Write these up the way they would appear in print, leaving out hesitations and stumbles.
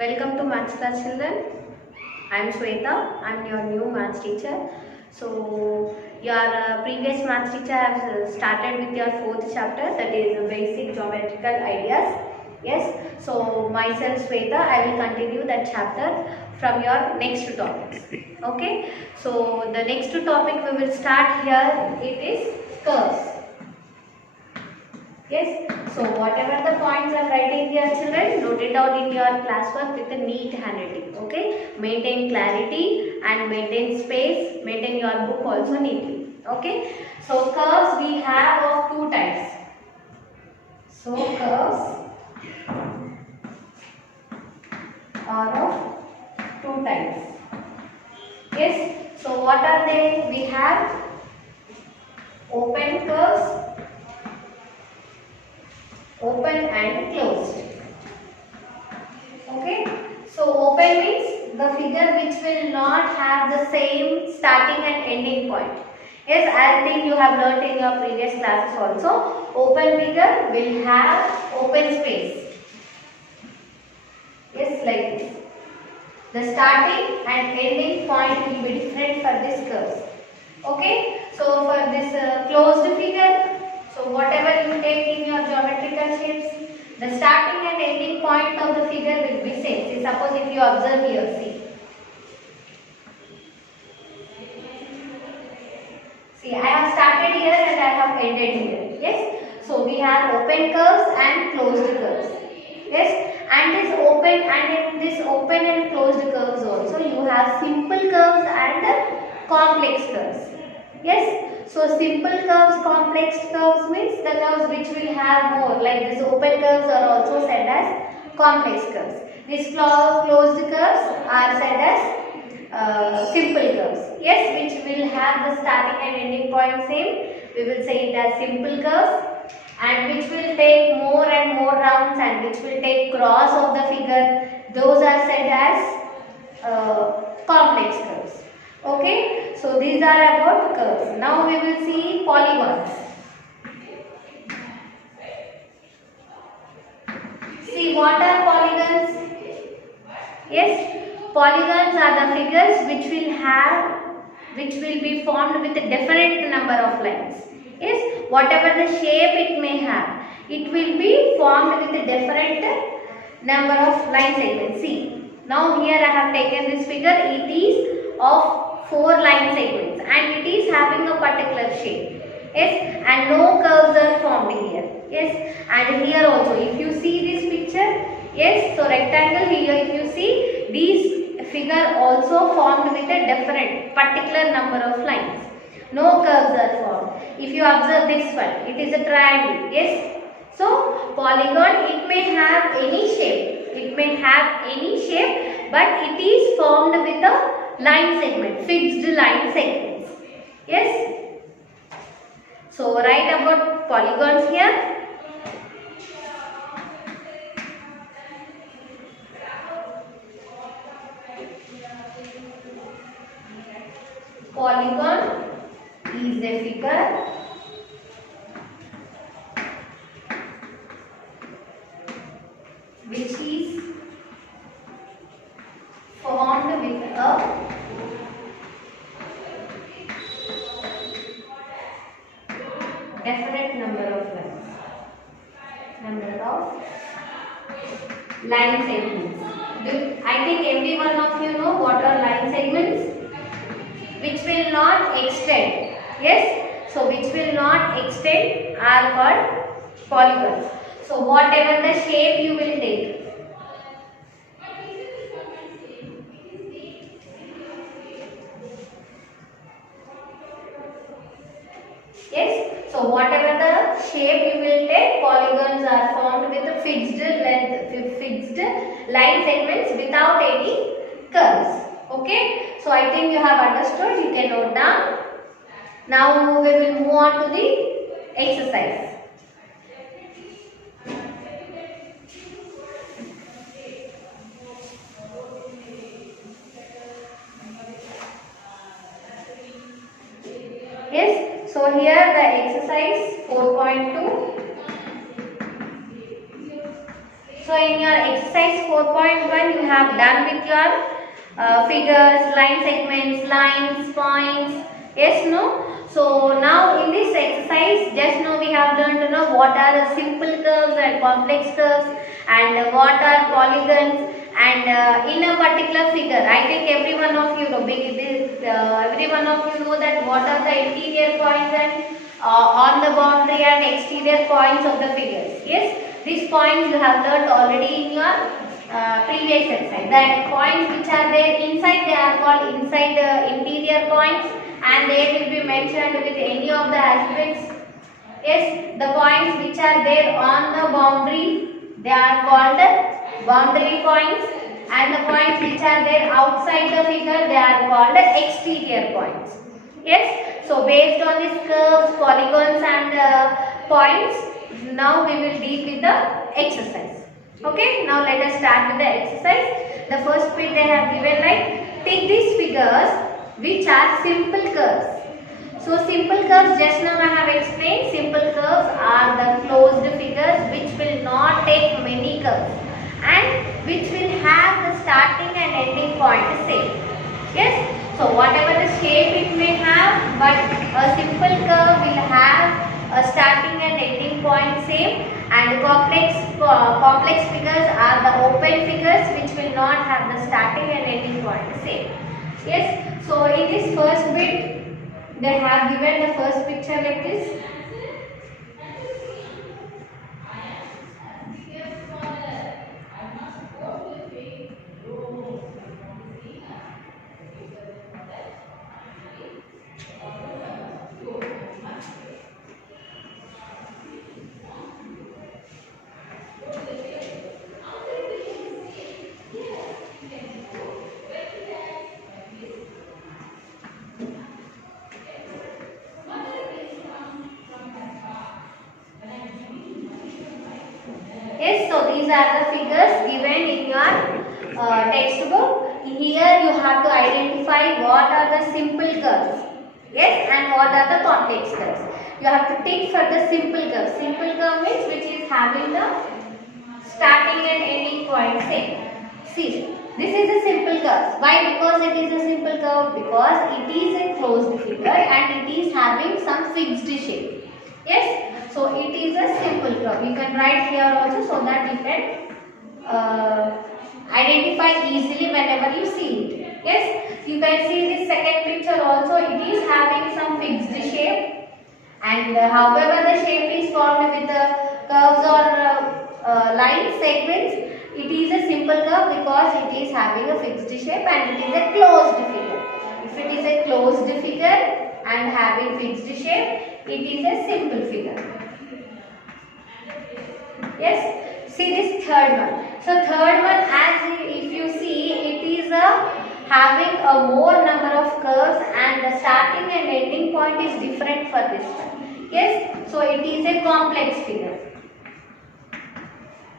Welcome to Maths Class Children. I am Shweta. I am your new maths teacher. So, your previous maths teacher has started with your fourth chapter, that is basic geometrical ideas. Yes. So, myself Shweta, I will continue that chapter from your next two topics. Okay. So, the next two topic we will start here. It is curves. Yes, so whatever the points are writing here, children, note it down in your classwork with a neat handwriting. Okay, maintain clarity and maintain space, maintain your book also neatly. Okay, so curves we have of two types. So curves are of two types. Yes, so what are they? We have open curves, open and closed. Okay, so open means the figure which will not have the same starting and ending point. Yes, I think you have learnt in your previous classes also. Open figure will have open space. Yes, like this. The starting and ending point will be different for this curves. Okay, so for this closed figure, so whatever you take in your geometrical shapes, the starting and ending point of the figure will be same. See, suppose if you observe here, see, I have started here and I have ended here. Yes, so we have open curves and closed curves. Yes, and this open and in this open and closed curves also you have simple curves and complex curves. Yes, so simple curves, complex curves means the curves which will have more, like this open curves are also said as complex curves. These closed curves are said as simple curves. Yes, which will have the starting and ending point same. We will say it as simple curves, and which will take more and more rounds and which will take cross of the figure. Those are said as complex curves. Okay, so these are about curves. Now we will see polygons. See, what are polygons? Yes, polygons are the figures which will be formed with a different number of lines. Yes, whatever the shape it may have, it will be formed with a different number of line segments. See, now here I have taken this figure. It is of 4 line segments and it is having a particular shape. Yes, and no curves are formed here. Yes, and here also if you see this picture, yes, so rectangle here if you see, these figure also formed with a different particular number of lines. No curves are formed. If you observe this one, it is a triangle. Yes, so polygon, it may have any shape. It may have any shape, but it is formed with a line segment, fixed line segments. Yes. So write about polygons here. Polygon is a figure which is formed with a definite number of lines. Number of line segments. I think every one of you know what are line segments, which will not extend. Yes, so which will not extend are called polygons. So whatever the shape you will take. Yes, so whatever the shape you will take, polygons are formed with a fixed length, fixed line segments without any curves. Okay, so I think you have understood. You can note down. Now we will move on to the exercise. Yes, so here the exercise 4.2. So in your exercise 4.1 you have done with your figures, line segments, lines, points. Yes, no? So now in this exercise, just now we have learned to know what are the simple curves and complex curves, and what are polygons, and in a particular figure, I think every one of you know, every one of you know that what are the interior points and on the boundary and exterior points of the figures. Yes, these points you have learned already in your previous exercise. The points which are there inside, they are called inside interior points, and they will be mentioned with any of the aspects. Yes, the points which are there on the boundary, they are called the boundary points, and the points which are there outside the figure, they are called the exterior points. Yes, so based on these curves, polygons and points, now we will deal with the exercise. Okay, now let us start with the exercise. The first bit they have given, like take these figures which are simple curves. So simple curves, just now I have explained, simple curves are the closed figures which will not take many curves and which will have the starting and ending point same. Yes, so whatever the shape it may have, but a simple curve will have a starting and ending point same, and complex figures are the open figures which will not have the starting and ending point same. Yes, so in this first bit they have given the first picture like this. Yes, so these are the figures given in your textbook. Here you have to identify what are the simple curves. Yes, and what are the complex curves. You have to tick for the simple curve. Simple curve means which is having the starting and ending point same. See, this is a simple curve. Why? Because it is a simple curve. Because it is a closed figure and it is having some fixed shape. Yes, so it is a simple curve. You can write here also so that you can identify easily whenever you see it. Yes, you can see this second picture also. It is having some fixed shape, and however the shape is formed with the curves or line segments, it is a simple curve because it is having a fixed shape and it is a closed figure. If it is a closed figure and having fixed shape, it is a simple figure. Yes, see this third one. So third one, as if you see, it is having a more number of curves and the starting and ending point is different for this one. Yes, so it is a complex figure.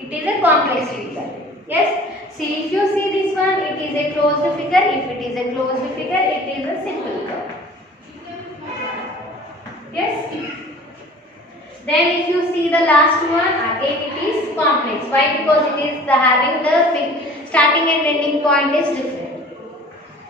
It is a complex figure. Yes, see if you see this one, it is a closed figure. If it is a closed figure, it is a simple curve. Yes. Then if you see the last one, again it is complex. Why? Because it is having the starting and ending point is different.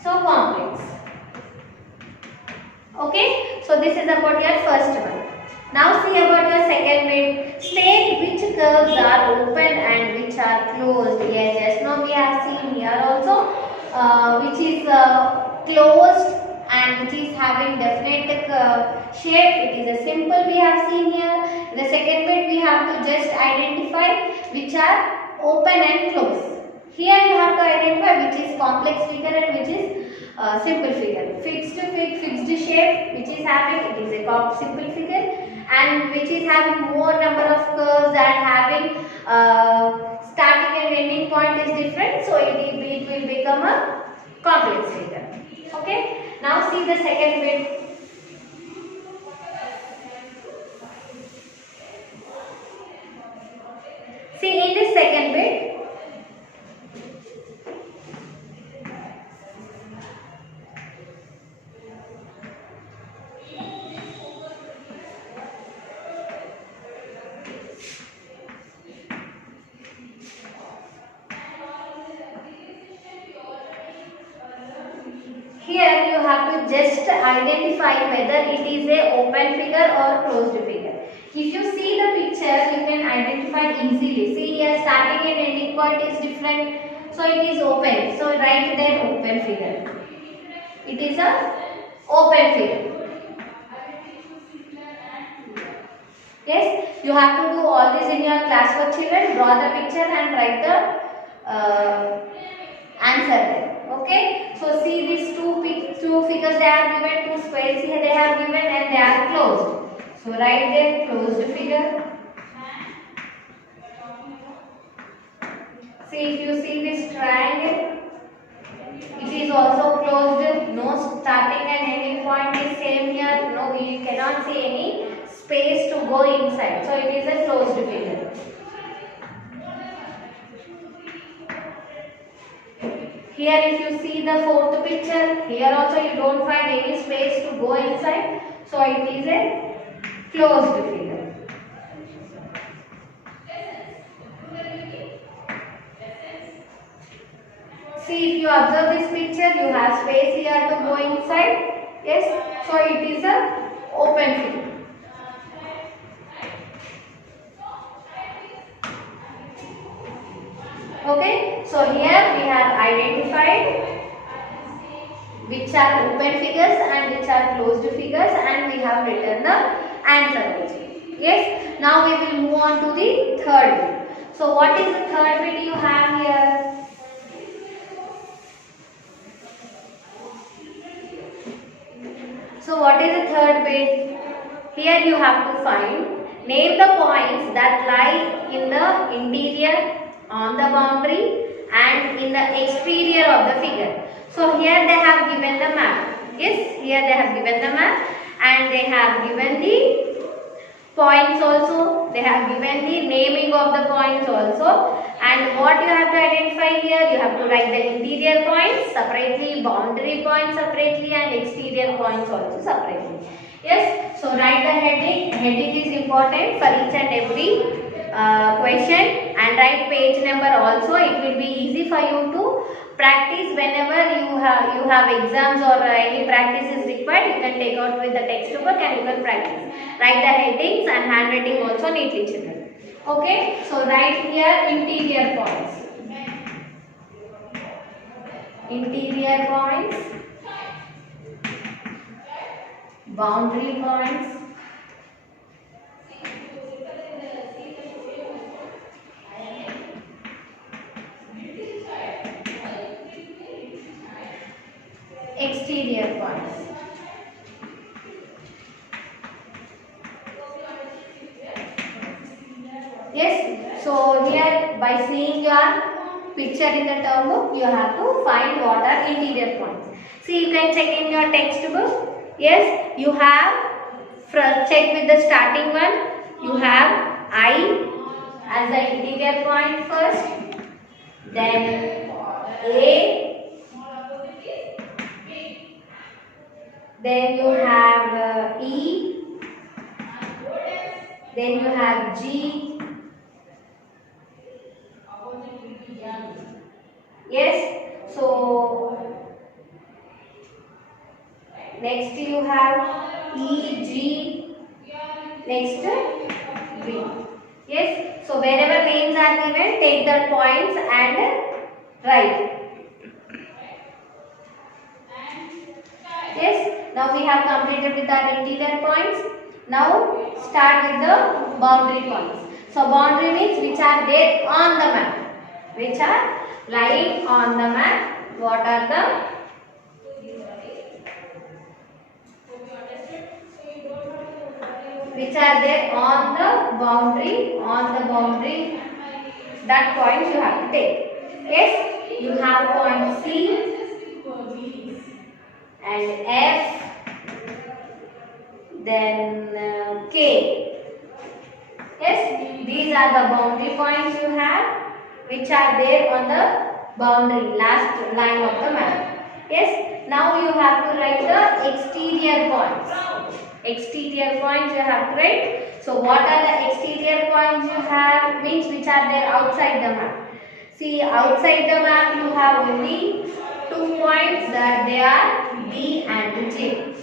So complex. Okay. So this is about your first one. Now see about your second bit. State which curves are open and which are closed. Yes, now we have seen here also which is closed and which is having definite shape. It is a simple we have seen here. In the second bit we have to just identify which are open and closed. Here you have to identify which is complex figure and which is simple figure. Fixed shape which is having, it is a simple figure, and which is having more number of curves and having starting and ending point is different, so it will become a complex figure. Okay, now see the second bit. See in this second bit, just identify whether it is a open figure or closed figure. If you see the picture, you can identify easily. See here, starting and ending point is different, so it is open. So write there open figure. It is a open figure. Yes, you have to do all this in your class for children. Draw the picture and write the answer there. Okay. So see these two figures they are given, two squares here they have given, and they are closed. So write there closed figure. See, if you see this triangle, it is also closed. No starting and ending point is same here. No, we cannot see any space to go inside. So it is a closed figure. Here if you see the fourth picture, here also you don't find any space to go inside. So it is a closed figure. See, if you observe this picture, you have space here to go inside. Yes, so it is a open figure. Okay, so here we have identified which are open figures and which are closed figures, and we have written the answer also. Yes, now we will move on to the third bit. So what is the third bit you have here? So what is the third bit? Here you have to find, name the points that lie in the interior, on the boundary and in the exterior of the figure. So here they have given the map. Yes, here they have given the map and they have given the points also. They have given the naming of the points also. And what you have to identify here, you have to write the interior points separately, boundary points separately and exterior points also separately. Yes, so write the heading. Heading is important for each and every question, and write page number also. It will be easy for you to practice whenever you have exams or any practice is required. You can take out with the textbook and you can practice. Write the headings and handwriting also neatly, children. Okay, so write here interior points. Interior points, boundary points, exterior points. Yes, so here by seeing your picture in the term book, you have to find what are interior points. See, you can check in your textbook. Yes, you have, check with the starting one. You have I as the interior point first, then A, then you have E, then you have G. Yes, so next you have E, G, next B. Yes, so wherever names are given, take the points and write. Yes, now we have completed with our interior points. Now start with the boundary points. So boundary means which are there on the map. Which are lying on the map. What are the which are there on the boundary, that point you have to take. Yes, you have point C and F, then K. Yes, these are the boundary points you have which are there on the boundary, last line of the map. Yes, now you have to write the exterior points. Exterior points you have to write. So what are the exterior points you have? Means which are there outside the map. See, outside the map you have only 2 points, that they are D and J.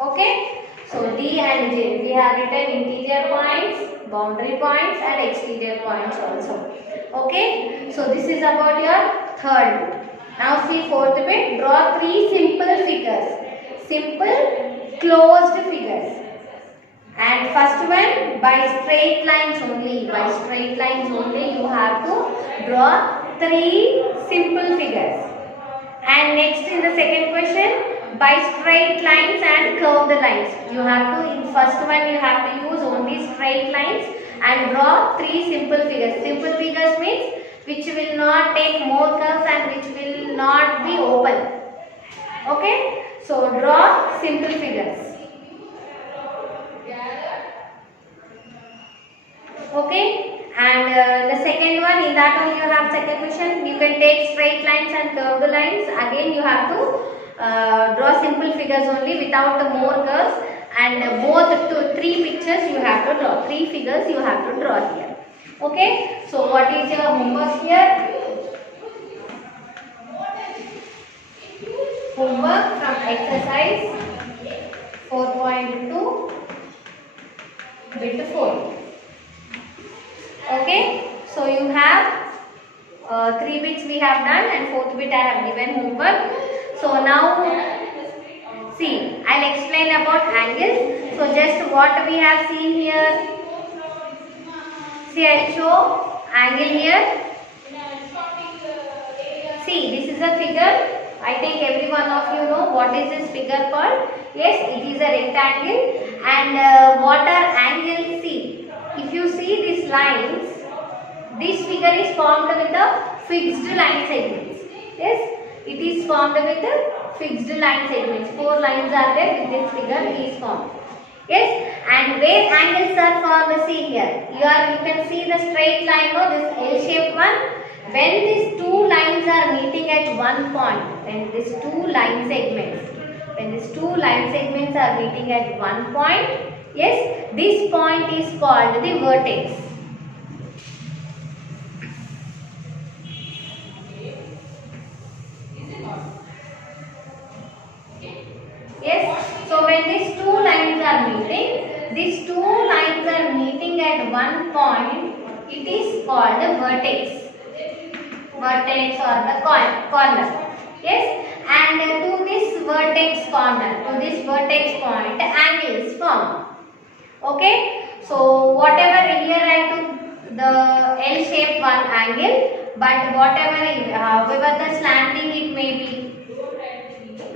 Okay. So D and J, we have written integer points, boundary points and exterior points also. Okay. So this is about your third. Now see fourth bit. Draw three simple figures. Simple closed figures. And first one, by straight lines only. By straight lines only you have to draw three simple figures. And next in the second question, by straight lines and curved lines. You have to, in first one you have to use only straight lines and draw three simple figures. Simple figures means which will not take more curves and which will not be open. Okay? So draw simple figures. Okay, and the second one, in that one you have second question, you can take straight lines and curved lines. Again you have to draw simple figures only without the more curves, and both three pictures you have to draw, three figures you have to draw here. Okay, so what is your homework here? Homework from exercise 4.2 bit 4. Okay, so you have 3 bits we have done and 4th bit I have given homework. So now see, I'll explain about angles. So just what we have seen here. See, I'll show angle here. See, this is a figure. I think every one of you know what is this figure called. Yes, it is a rectangle. And what are angles? See. If you see these lines, this figure is formed with a fixed line segments. Yes, it is formed with a fixed line segments. 4 lines are there with this figure is formed. Yes, and where angles are formed, see here. You can see the straight line, no, this L-shaped one. When these 2 lines are meeting at one point, when these 2 line segments are meeting at one point, yes, this point is called the vertex. Yes, so when these 2 lines are meeting at one point, it is called the vertex. Vertex or the corner. Yes, and to this vertex point, angle is formed. Okay, so whatever here I took the L-shaped one angle, but however the slanting it may be.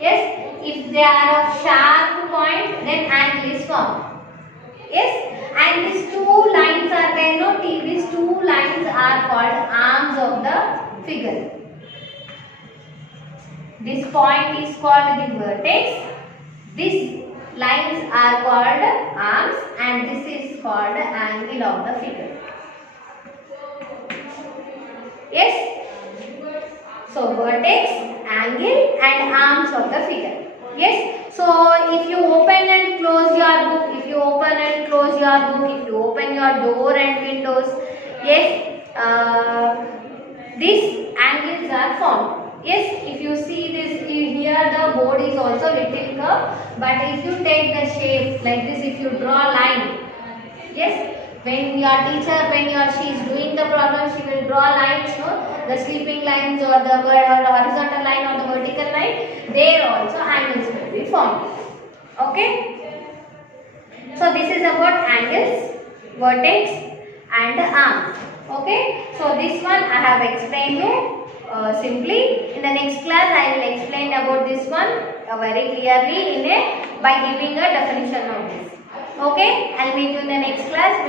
Yes, if they are of sharp point, then angle is formed. Yes, and these 2 lines are there, no, these 2 lines are called arms of the figure. This point is called the vertex. These lines are called arms and this is called angle of the figure. Yes. So vertex, angle and arms of the figure. Yes. So if you open and close your book, if you open your door and windows, yes, these angles are formed. Yes, if you see this here, the board is also little curved, but if you take the shape like this, if you draw line, yes, when your teacher, she is doing the problem, she will draw lines, no, the sleeping lines or the horizontal line or the vertical line, there also angles will be formed. Okay, so this is about angles, vertex and arms. Okay, so this one I have explained you simply. In the next class I will explain about this one very clearly by giving a definition of this. Okay, I'll meet you in the next class.